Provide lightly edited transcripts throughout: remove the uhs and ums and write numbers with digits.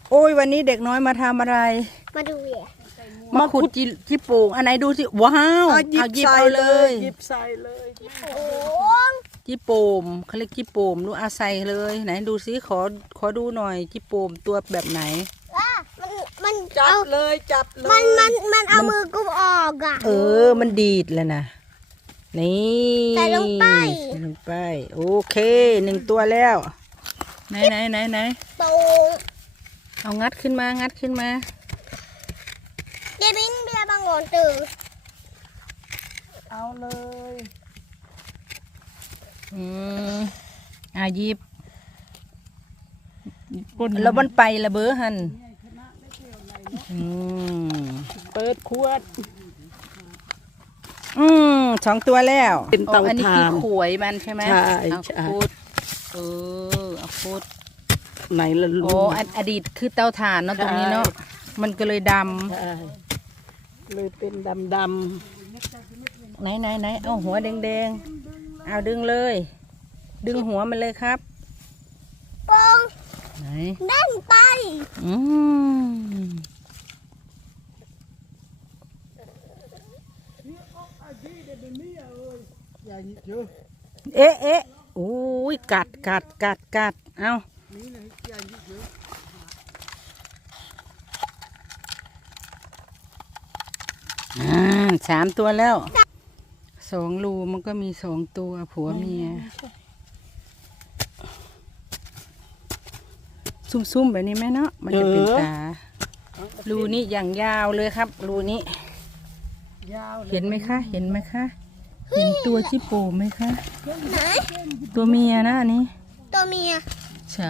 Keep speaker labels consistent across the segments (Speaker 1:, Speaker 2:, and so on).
Speaker 1: โอ้ยวันนี้เด็กน้อยมาทำอะไร
Speaker 2: มาดูเลย
Speaker 1: มาขุดจิโป่งอันไหนดูสิว้าวเอาหยิบเอาเลย
Speaker 3: หยิบใส่เลย
Speaker 2: โอ้
Speaker 1: จิโป่มเขาเรียกจิโป่มดูอาใส่เลยไหนดูสิขอดูหน่อยจิโป่มตัวแบบไหน
Speaker 2: มัน
Speaker 3: จั
Speaker 2: เอา
Speaker 3: บเลยจับเลย
Speaker 2: มันเอามือกุมออกอ่ะ
Speaker 1: มันดีดแล้วนะนี่
Speaker 2: ใส่ลงไป
Speaker 1: ใส่ลงไปโอเค1 ตัวแล้วไหน
Speaker 2: โป่ง
Speaker 1: เอางัดขึ้นมา
Speaker 2: เดบินเบียร์บางงอนตื่น
Speaker 3: เอาเลย
Speaker 1: หยิบแล้วมันไประเบ้อหัน
Speaker 3: เปิดขวด
Speaker 1: 2 ตัวแล้ว
Speaker 3: เป็นเตา
Speaker 1: อันนี้
Speaker 3: ถ่า
Speaker 1: คือน ขวยมันใช่ไหม
Speaker 3: ใช่
Speaker 1: เอา
Speaker 3: ใช่
Speaker 1: ขุดเอาขุด
Speaker 3: ไหนละ
Speaker 1: โอ้
Speaker 3: ลูก
Speaker 1: อดีตคือเตาถ่านเนาะตรงนี้เนาะมันก็เลยด
Speaker 3: ใช่เลยเป็นดำ
Speaker 1: ำไหนเอาหัวแดงเอาดึงเลย ดึงหัวมันเลยครับ
Speaker 2: โป่ง
Speaker 1: ไหน
Speaker 2: เด้นไป
Speaker 1: อืมเอ๊ะโอ้ยกัดเอา3 ตัวแล้ว2 รูมันก็มี2 ตัวผัวเมียซุ่มๆแบบนี้ไหมเนาะมันจะเป็นตารูนี้อย่างยาวเลยครับรูนี้
Speaker 3: ๆยาวเลย
Speaker 1: เห็นไหมคะเห็นตัวจิโปไหมคะ
Speaker 2: ไหน
Speaker 1: ตัวเมียนะอันนี้
Speaker 2: ตัวเมีย
Speaker 1: ใช่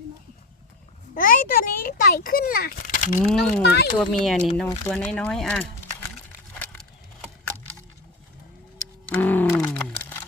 Speaker 2: เฮ้ยตัวนี้ไต่ขึ้นน่ะ
Speaker 1: ตัวเมียนี่น้องตัวน้อยๆอ่ะ